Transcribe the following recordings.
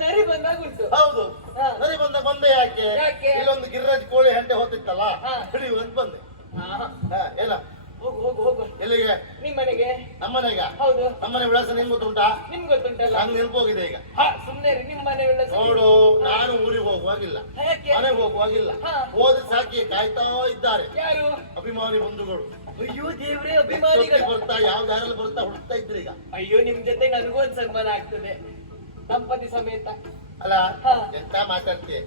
ನರಿ ಬಂದಾಗ ಉಂಟು. ಹೌದು, ನರಿ ಬಂದಾಗ ಬಂದೆ. ಯಾಕೆ? ಇಲ್ಲೊಂದು ಗಿರಿರಾಜ್ ಕೋಳಿ ಹೆಂಡೆ ಹೊತ್ತಿತ್ತಲ್ಲ, ಹಿಡಿಯುವಂತ ಬಂದೆ. ಏನ ಹೋಗು ಹೋಗು ಹೋಗು. ಎಲ್ಲಿಗೆ? ನಿಮ್ ಮನೆಗೆ. ನಮ್ಮನೆಗ? ಹೌದು. ನಮ್ಮನೆ ವಿಳಾಸ ನಿಮ್ಗೆ ಗೊತ್ತುಂಟಾ? ನಿಮ್ಗೆ ಗೊತ್ತುಂಟಲ್ಲ. ನಂಗೆ ನೆನಪು ಹೋಗಿದೆ ಈಗ. ಸುಮ್ನೆ ನಿಮ್ ಮನೆ ವಿಳಾಸ ನೋಡು. ನಾನು ಊರಿಗೆ ಹೋಗುವಾಗಿಲ್ಲ, ಮನೆಗೆ ಹೋಗುವಾಗಿಲ್ಲ. ಓದಿ ಸಾಕಿ ಕಾಯ್ತಾ ಇದ್ದಾರೆ ಯಾರು? ಅಭಿಮಾನಿ ಬಂಧುಗಳು. ಅಯ್ಯೋ ದೇವ್ರೆ, ಅಭಿಮಾನಿಗಳು ಬರ್ತಾ ಯಾವ ದಾರಲ್ಲಿ ಬರ್ತಾ ಹುಡುಕ್ತಾ ಇದ್ರಿ ಈಗ. ಅಯ್ಯೋ, ನಿಮ್ ಜೊತೆ ನನಗೂ ಒಂದ್ ಸನ್ಮಾನ ಆಗ್ತದೆ, ದಂಪತಿ ಸಮೇತ. ಅಲ್ಲ, ಎಂತ ಮಾತಾಡ್ತೀಯ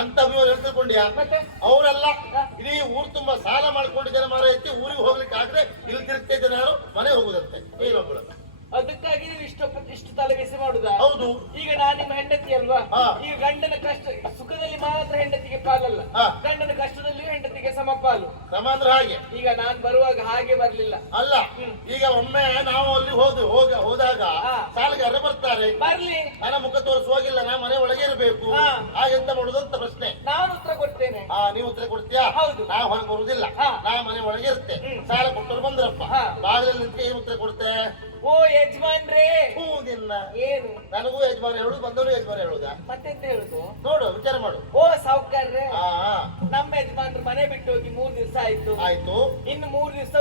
ಅಂತ ಅಭಿಮಾನಿ ತಿಳ್ಕೊಂಡ್ಯಾ? ಅವರೆಲ್ಲ ಇಡೀ ಊರ್ ತುಂಬಾ ಸಾಲ ಮಾಡ್ಕೊಂಡಿದ್ದಾರೆ. ಮರ ಎತ್ತಿ ಊರಿಗೆ ಹೋಗ್ಲಿಕ್ಕೆ ಆದ್ರೆ ಇಲ್ಲಿ ತಿರುಗ್ತಾ ಇದ್ದೇನೆ, ಯಾರು ಮನೆ ಹೋಗುದಂತೆ. ಏನೊಬ್ಬಳು ಅದಕ್ಕಾಗಿ ನೀವು ಇಷ್ಟು ತಲೆ ಬಿಸಿ ಮಾಡುದ? ಹೌದು. ಈಗ ನಾನ್ ನಿಮ್ಮ ಹೆಂಡತಿ ಅಲ್ವಾ? ಈಗ ಗಂಡನ ಕಷ್ಟ ಸುಖದಲ್ಲಿ ಮಾತ್ರ ಹೆಂಡತಿಗೆ ಪಾಲಲ್ಲ, ಗಂಡನ ಕಷ್ಟದಲ್ಲಿಯೂ ಹೆಂಡತಿಗೆ ಸಮಪಾಲು. ಸಮ ಅಂದ್ರೆ ಹಾಗೆ. ಈಗ ನಾನ್ ಬರುವಾಗ ಹಾಗೆ ಬರ್ಲಿಲ್ಲ ಅಲ್ಲ. ಈಗ ಒಮ್ಮೆ ನಾವು ಅಲ್ಲಿ ಹೋದಾಗ ಸಾಲಗಾರ ಬರ್ತಾರೆ. ಬರ್ಲಿ, ನನ್ನ ಮುಖ ತೋರಿಸುವಾಗಿಲ್ಲ, ನಾ ಮನೆ ಒಳಗೆ ಇರಬೇಕು. ಹಾಗೆಂತ ಮಾಡುದಂತ ಪ್ರಶ್ನೆ. ನಾನು ಉತ್ತರ ಕೊಡ್ತೇನೆ. ನೀವು ಉತ್ತರ ಕೊಡ್ತೀಯಾ? ಹೌದು. ನಾ ಹೊರಗೆ ಬರುವುದಿಲ್ಲ, ನಾ ಮನೆ ಒಳಗೆ ಇರುತ್ತೆ. ಸಾಲ ಕೊಟ್ಟರು ಬಂದ್ರಪ್ಪ, ಬಾಗಿಲಲ್ಲಿ ನಿಂತು ಏನು ಉತ್ತರ ಕೊಡ್ತೆ? ಓ ಯಜಮಾನ್ರೇ. ನಿನ್ನ ಏನು? ನನಗೂ ಯಜಮಾನ ಹೇಳುದು, ಬಂದವರು ಯಜಮಾನ ಹೇಳುದಾ? ಮತ್ತೆಂತ ಹೇಳುದು? ನೋಡು, ವಿಚಾರ ಮಾಡು. ಓ ಸಾವುಕಾರ್ರೆ, ನಮ್ಮ ಯಜಮಾನ್ರು ಮನೆ ಬಿಟ್ಟು ಹೋಗಿ 3 ದಿವಸ ಆಯ್ತು. ಆಯ್ತು. ಇನ್ನು 3 ದಿವಸ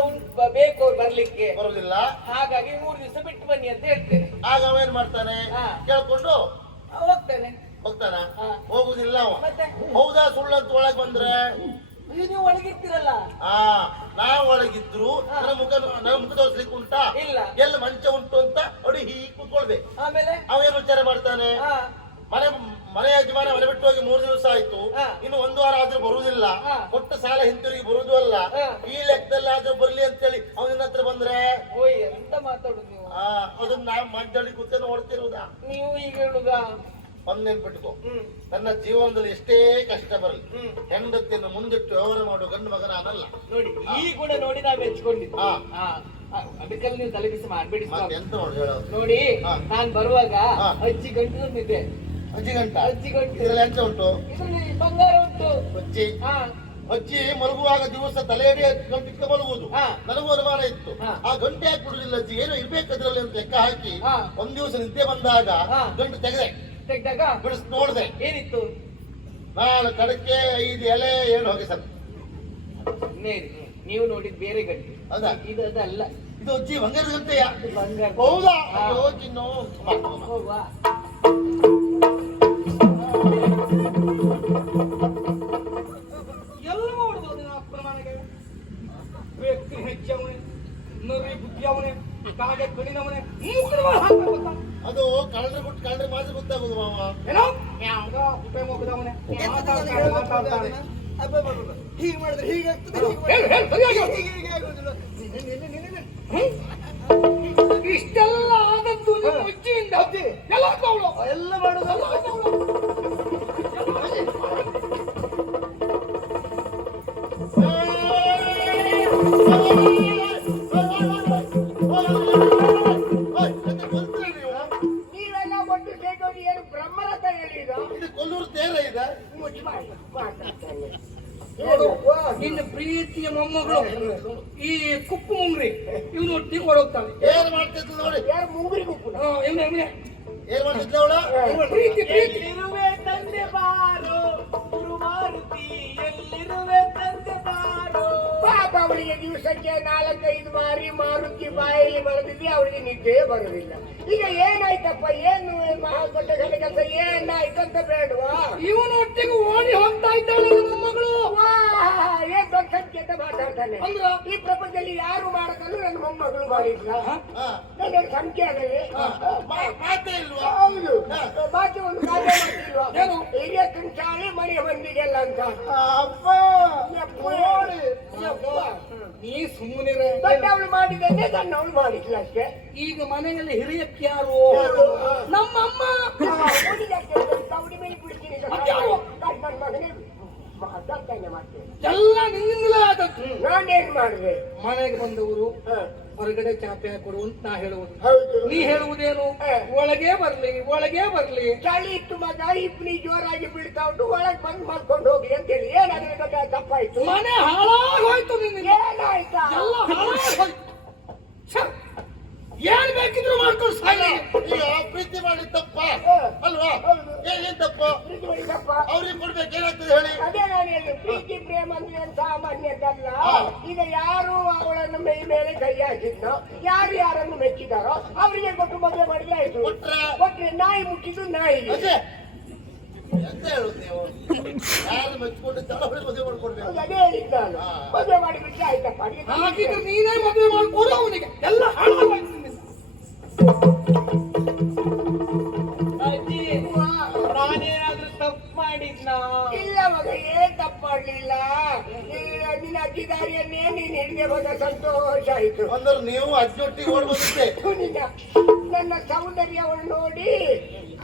ಬೇಕು ಬರ್ಲಿಕ್ಕೆ. ಬರುದಿಲ್ಲ. ಹಾಗಾಗಿ 3 ದಿವಸ ಬಿಟ್ಟು ಬನ್ನಿ ಅಂತ ಹೇಳ್ತೇನೆ. ಆಗ ಅವ ಏನ್ ಮಾಡ್ತಾನೆ? ಕೇಳ್ಕೊಂಡು ಹೋಗ್ತಾನೆ. ಹೋಗ್ತಾನ? ಹೋಗುದಿಲ್ಲ ಅವ. ಮತ್ತೆ ಹೌದಾ ಸುಳ್ಳು ಅಂತ ಒಳಗ್ ಬಂದ್ರೆ? ನೀವು ಒಳಗಿರ್ತೀರಲ್ಲ. ನಾವ್ ಒಳಗಿದ್ರು ನನ್ನ ಮುಖ ತೋರಿಸ್ಲಿಕ್ಕೆ ಉಂಟಾ? ಇಲ್ಲ. ಎಲ್ಲ ಮಂಚ ಉಂಟು ಅಂತ ಅಡಿ ಹೀಗೆ ಕೂತ್ಕೊಳ್ಬೇಕು. ಆಮೇಲೆ ಅವೇನು ವಿಚಾರ ಮಾಡ್ತಾನೆ? ಮನೆ ಯಜಮಾನ ಮನೆ ಬಿಟ್ಟು ಹೋಗಿ 3 ದಿವಸ ಆಯ್ತು, ಇನ್ನು 1 ವಾರ ಆದ್ರೂ ಬರುವುದಿಲ್ಲ, ಕೊಟ್ಟ ಸಾಲ ಹಿಂತಿರುಗಿ ಬರುದು ಅಲ್ಲ, ಈ ಲೆಕ್ಕದಲ್ಲಿ ಆದ್ರೂ ಬರ್ಲಿ ಅಂತೇಳಿ ಅವನ ಹತ್ರ ಬಂದ್ರೆ ಎಂತ ಮಾತಾಡುದು ನೀವು? ಅದನ್ನ ನಾ ಮಂಚಳಿ ಕೂತ ನೋಡ್ತಿರುವುದಾ? ನೀವು ಈಗ ಹೇಳುದಾ? ಒಂದ್ ನೆನ್ಪಿಟ್ಕೋ, ನನ್ನ ಜೀವನದಲ್ಲಿ ಎಷ್ಟೇ ಕಷ್ಟ ಬರಲಿ, ಹೆಂಡತಿಯನ್ನು ಮುಂದಿಟ್ಟು ವ್ಯವಹಾರ ಮಾಡುವ ಗಂಡು ಮಗನ ಅನ್ನಲ್ಲ. ನೋಡಿ, ಈ ಗುಣ ನೋಡಿ ನಾವು ಮೆಚ್ಕೊಂಡಿದ್ದು. ಅದಕ್ಕೆಲ್ಲ ನೀವು ತಲೆಬಿಸಿ ಮಾಡ್ಬೇಡಿ. ಎಂತ ನೋಡಿ ಹೇಳೋದು? ನೋಡಿ, ನಾನ್ ಬರುವಾಗ ಅಜ್ಜಿ ಗಂಟು ತಂದಿದ್ದೆ. ಅಜ್ಜಿ ಗಂಟ? ಅಜ್ಜಿ ಗಂಟು. ಇದ್ರಲ್ಲಿ ಎಂತ ಉಂಟು? ಇದ್ರಲ್ಲಿ ಬಂಗಾರ ಉಂಟು. ಅಜ್ಜಿ ಮಲಗುವಾಗ ದಿವಸ ತಲೆಯಡಿ ಗಂಟು ಇಟ್ಕೊ ಮಲಗುವುದು. ನನಗೂ ಅನುಮಾನ ಇತ್ತು, ಆ ಗಂಟೆ ಯಾಕೆ ಬಿಡುದಿಲ್ಲ ಅಜ್ಜಿ, ಏನೋ ಇರ್ಬೇಕದ್ರಲ್ಲಿ ಅಂತ ಲೆಕ್ಕ ಹಾಕಿ ಒಂದ್ ದಿವಸ ನಿದ್ದೆ ಬಂದಾಗ ಗಂಟು ತೆಗೆದಾಗ ಬಿಡಿಸ್ ನೋಡ್ದೆ. ಏನಿತ್ತು? ನಾನು ಕಡಕೆ 5 ಎಲೆ ಏನು ಹೋಗಿ ಸರ್. ನೀವು ನೋಡಿದ್ ಬೇರೆ ಗಂಟೆ. ಹೌದಾ? ಇದು ಅದಲ್ಲ. ಇದು ಅಜ್ಜಿ ಬಂಗಾರದ ಗಂಟೆಯಾ? ಬಂಗಾರ. ಹೌದಾ? ಹೋಗಿನ್ನು ಹೋಗುವ. ಎಲ್ಲ ಮಾಡ್ಬೋದು ಪ್ರಮಾಣಕ್ಕೆ. ವ್ಯಕ್ತಿ ಹೆಚ್ಚವನೆ, ನರಿ ಬುದ್ಧಿಯವನೆ, ಕಾಗೆ ಕಣಿನವನೆ, ಅದು ಕಳ್ಳರ ಬಿಟ್ಟು ಕಳ್ಳರ ಮಾತ್ರ ಗೊತ್ತಾಗುದು ಮಾವ. ಏನೋ ಉಪಯೋಗ ಹೋಗದವನೆ ಮಾತಾಡ್ತಾನೆ. ಹೀಗೆ ಮಾಡಿದ್ರೆ ಹೀಗಾಗ್ತದೆ, ಇಷ್ಟೆಲ್ಲ ಆದದ್ದು ನಿಮ್ಮ ಅಜ್ಜಿಯಿಂದ. ಎಲ್ಲ ಮಾಡೋದಲ್ಲ. ನೀವೆಲ್ಲ ಒಟ್ಟು ಸೇರಿ ಏನು ಬ್ರಹ್ಮರಥ ಹೇಳಿದ? ಇದು ಕೊಲ್ಲೂರು ತೇರ ಇದೆ. ನಿನ್ನ ಪ್ರೀತಿಯ ಮೊಮ್ಮಗಳು ಈ ಕುಪ್ಪು ಮುಂಗ್ರಿ ಇವನು ಒಟ್ಟಿಗೆ ಹೊಡೋಗ್ತಾನೆ. ಏನ್ ಮಾಡ್ತಿದ್ಲು ನೋಡಿ? ಯಾರು ಮುಂಗ್ರಿ ಕುಪ್ಪು? ಏನ್ ಮಾಡ್ತಿದ್ಲ ಅವಳ? ಪ್ರೀತಿ ಪ್ರೀತಿ. ಎಲ್ಲಿರುವೆ ತಂದೆ ಬಾರೋ ಮಾರುತಿ, ಎಲ್ಲಿರುವೆ ತಂದೆ ಬಾರೋ. ಪಾಪ ಅವಳಿಗೆ ದಿವಸಕ್ಕೆ 4-5 ಬಾರಿ ಮಾರುತಿ ಬಾಯಲ್ಲಿ ಬರೆದಿದ್ದೆ, ಅವಳಿಗೆ ನಿದ್ದೆ ಬರುದಿಲ್ಲ. ಈಗ ಏನಾಯ್ತಪ್ಪ, ಏನು ಮಹಾ ದೊಡ್ಡ ಕೆಲಸ ಏನಾಯ್ತಂತ ಬೇಡವಾ? ಇವನು ಒಟ್ಟಿಗೆ ಓಡಿ ಹೋಗ್ತಾ ಇದ್ದಾಳೆ ಮೊಮ್ಮಗಳು. ಏನ್ ದೊಡ್ಡ ಸಂಖ್ಯೆ ಮಾತಾಡ್ತಾನೆ ಅಂದ್ರ ಈ ಪ್ರಪಂಚದಲ್ಲಿ ಯಾರು ಮಾಡದನ್ನು ನನ್ನ ಮೊಮ್ಮಗಳು ಮಾಡಿದ್ಲ. ನನ್ನ ಸಂಖ್ಯೆ ಆಗಲಿ ಮಾತೇ ಇಲ್ವಾ? ಹೌದು, ಬಾಕಿ ಒಂದು ಕಾರ್ಯ ಮಾಡ್ತಿಲ್ವಾ? ಏನು ಹಿರಿಯ ಕಂಚಾಳಿ ಮನೆ ಬಂದಿಗೆಲ್ಲ ಅಂತ. ನೀ ಸುಮ್ಮನೆ ದೊಡ್ಡವಳು ಮಾಡಿದ್ದೇನೆ, ಸಣ್ಣವಳು ಮಾಡಿದ್ಲ ಅಷ್ಟೇ. ಈಗ ಮನೆಯಲ್ಲಿ ಹಿರಿಯಕ್ಕೆ ಯಾರು? ನಮ್ಮಮ್ಮ ಕವಡಿ ಮೇಲೆ ಬಿಡ್ತೀನಿ. ನನ್ನ ಮಗನೇ ಮಾತಾಡ್ತಾನೆ ಮಾಡ್ತೇನೆ. ಎಲ್ಲ ನಿನ್ನಿಂದಲೇ ಆದದ್ದು. ನಾನೇನ್ ಮಾಡಿದೆ? ಮನೆಗೆ ಬಂದವರು ಹೊರಗಡೆ ಚಾಪೆ ಹಾಕೊಡು ಅಂತ ನಾ ಹೇಳುವುದು. ಹೌದು. ನೀ ಹೇಳುವುದೇನು? ಒಳಗೆ ಬರ್ಲಿ, ಒಳಗೆ ಬರ್ಲಿ. ಚಳಿ ಇತ್ತು ಮಗ, ಇಬ್ನಿ ಜೋರಾಗಿ ಬೀಳ್ತಾ ಉಂಟು, ಒಳಗ್ ಬಂದ್ ಮಾಡ್ಕೊಂಡು ಹೋಗಿ ಅಂತ ಹೇಳಿ. ಏನಾದ್ರೆ ತಪ್ಪಾಯ್ತು? ಮನೆ ಹಾಳಾಗೋಯ್ತು ನಿನ್ನ. ಏನಾಯ್ತಾ? ಎಲ್ಲ ಹಾಳಾಗೋಯ್ತು. ಛೆ, ಏನ್ ಬೇಕಿದ್ರು ಮಾಡ್ಕೊಂಡು ಸಾಯ್ಲಿ. ಈಗ ಪ್ರೀತಿ ಮಾಡಿ ತಪ್ಪ ಅಲ್ವಾ? ಏನ್ ತಪ್ಪು? ಅವ್ರಿಗೆ ಕೊಡ್ಬೇಕು, ಏನಾಗ್ತದೆ ಹೇಳಿ? ಅದೇ ನಾನು ಹೇಳಿ, ಪ್ರೀತಿ ಪ್ರೇಮ ಅಂದ್ರೆ ಸಾಮಾನ್ಯದಲ್ಲ. ಈಗ ಯಾರು ಅವಳನ್ನು ಮೈ ಮೇಲೆ ಕೈ ಹಾಕಿದ್ನೋ, ಯಾರು ಯಾರನ್ನು ಮೆಚ್ಚಿದಾರೋ ಅವರಿಗೆ ಕೊಟ್ಟು ಮದುವೆ ಮಾಡಿದ್ರೆ ಆಯ್ತು. ಕೊಟ್ರೆ ನಾಯಿ ಮುಟ್ಟಿದ್ದು ನಾಯಿ. ಎಂತ ಹೇಳುದು ನೀವು? ಯಾರು ಮೆಚ್ಚಿಕೊಂಡಿದ್ದಾರೋ ಅವ್ರಿಗೆ ಮದುವೆ ಮಾಡ್ಕೊಡ್ಬೇಕು. ಅದೇ ಹೇಳಿದ್ದು ನಾನು. ಮದುವೆ ಮಾಡಿಬಿಟ್ರೆ ಆಯ್ತಪ್ಪ. ಹಾಗಿದ್ರೆ ನೀನೇ ಮದುವೆ ಮಾಡ್ಕೊಡು ಅವನಿಗೆ. ಎಲ್ಲ ಹಾಳಾಗೋಯ್ತು. ಅಜ್ಜಿ, ನಾನೇನಾದ್ರೂ ತಪ್ಪು ಮಾಡಿದ್ನಾ? ಇಲ್ಲ ಮಗ, ಏನ್ ತಪ್ಪು ಮಾಡ್ಲಿಲ್ಲ. ನಿನ್ನ ಅಜ್ಜಿದಾರಿಯನ್ನೇ ನೀನ್ ಹಿಡಿದೆ ಮಗ, ಸಂತೋಷ ಆಯ್ತು. ಅಂದ್ರೆ ನೀವು ಅಜ್ಜೊಟ್ಟಿಗೆ ಓಡ್ಬೋದಿತ್ತೆ. ನಿನ್ನ ನನ್ನ ಸೌಂದರ್ಯವನ್ನು ನೋಡಿ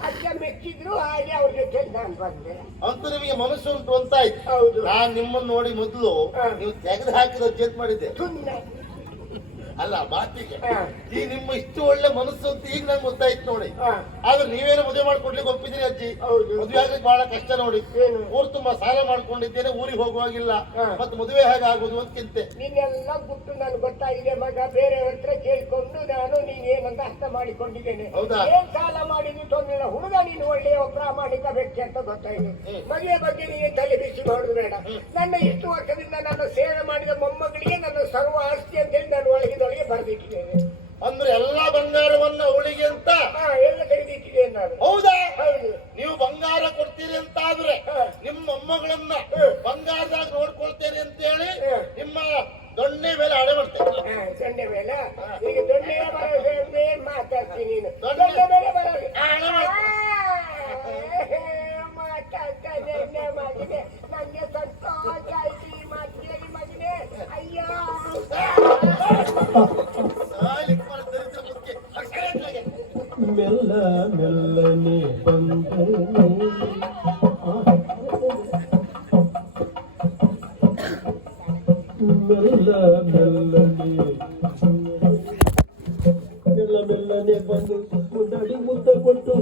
ಅಜ್ಜ ಮೆಚ್ಚಿದ್ರು, ಹಾಗೆ ಅವ್ರ ಜೊತೆ ನಾನು ಬಂದೆ. ಅಂತೂ ನಿಮಗೆ ಮನಸ್ಸು ಉಂಟು ಅಂತ ಆಯ್ತು. ಹೌದು. ನಾನ್ ನಿಮ್ಮನ್ನು ನೋಡಿ ಮೊದಲು ನೀವು ತೆಗೆದು ಹಾಕಿದ ಅಜ್ಜೆತ್ ಮಾಡಿದ್ದೆ. ಸುಮ್ಮನೆ ಅಲ್ಲ ಮಾತಿಗೆ ಈ ನಿಮ್ಮ ಇಷ್ಟು ಒಳ್ಳೆ ಮನಸ್ಸು ಅಂತ ಈಗ ನಂಗೆ ಗೊತ್ತಾಯ್ತು ನೋಡಿ. ಆದ್ರೆ ನೀವೇನು ಮದುವೆ ಮಾಡ್ಕೊಡ್ಲಿಕ್ಕೆ ಒಪ್ಪಿದ್ದೀರಿ ಅಜ್ಜಿ. ಮದುವೆ ಆಗ್ಲಿಕ್ಕೆ ಬಹಳ ಕಷ್ಟ ನೋಡಿ. ಊರು ತುಂಬಾ ಸಾಲ ಮಾಡ್ಕೊಂಡಿದ್ದೇನೆ, ಊರಿಗೆ ಹೋಗುವಾಗಿಲ್ಲ, ಮತ್ತೆ ಮದುವೆ ಹೇಗೆ ಆಗುದು ಅಂತಿಂತೆ. ನಿನ್ನೆಲ್ಲ ಗುಟ್ಟು ನನ್ಗೆ ಗೊತ್ತಾಗಿದೆ ಮಗ. ಬೇರೆಯವ್ರ ಹತ್ರ ಕೇಳ್ಕೊಂಡು ನಾನು ನೀನೇನಂತ ಅರ್ಥ ಮಾಡಿಕೊಂಡಿದ್ದೇನೆ. ಹೌದಾ? ಏನ್ ಸಾಲ ಮಾಡಿದ್ದು ತೊಂದ್ರೆ ಹುಡುಗ, ನೀನು ಒಳ್ಳೆಯ ಪ್ರಾಮಾಣಿಕ ವ್ಯಕ್ತಿ ಅಂತ ಗೊತ್ತಾಗಿದೆ. ಮದುವೆ ಬಗ್ಗೆ ನೀನು ತಲೆ ಬಿಸಿ ಮಾಡುದು ಬೇಡ. ನನ್ನ ಇಷ್ಟು ವರ್ಷದಿಂದ ನನ್ನ ಸೇವೆ ಮಾಡಿದ ಮೊಮ್ಮಗಳಿಗೆ ನನ್ನ ಸರ್ವ ಆಸ್ತಿ ಅಂತೇಳಿ ನಾನು ಒಳಗೆ ಬರ್ದಿಟ್ಟಿದ್ದೇನೆ. ಅಂದ್ರೆ ಎಲ್ಲಾ ಬಂಗಾರವನ್ನ ಅವಳಿಗೆ ಅಂತ ಎಲ್ಲ ತೆಗೆದಿಟ್ಟಿದ್ದೇನೆ ನಾನು. ಹೌದಾ? ಹೌದು. ನೀವು ಬಂಗಾರ ಕೊಡ್ತೀರಿ ಅಂತ ಆದ್ರೆ ನಿಮ್ಮ ಮೊಮ್ಮಗಳನ್ನ ಬಂಗಾರದಾಗ ನೋಡ್ಕೊಳ್ತೇನೆ ಅಂತ ಹೇಳಿ ನಿಮ್ಮ ದೊಣ್ಣೆ ಮೇಲೆ ಹಣೆ ಮಾಡ್ತೇನೆ. ದೊಣ್ಣೆ ಮೇಲೆ ಈಗ ದೊಣ್ಣೆ ಬರೋದೇ ಮಾತಾಡ್ತೀನಿ ನೀನು. ದೊಣ್ಣೆ ಮೇಲೆ ಬರೋದು ಮಾತಾಡ್ತಾನೆ ಮಗನೆ. ನಂಗೆ ಸಂತೋಷ ಆಯ್ತು ಈ ಮಾತಿಗೆ ಮಗನೆ. ಅಯ್ಯೋ ಮೆಲ್ಲ ಮೆಲ್ಲನೆ ಬಂದನೆ ಮೆಲ್ಲ ಮೆಲ್ಲನೆ ಬಂದು ಮುದ್ದಾಡಿ ಮುದ್ದ ಕೊಟ್ಟು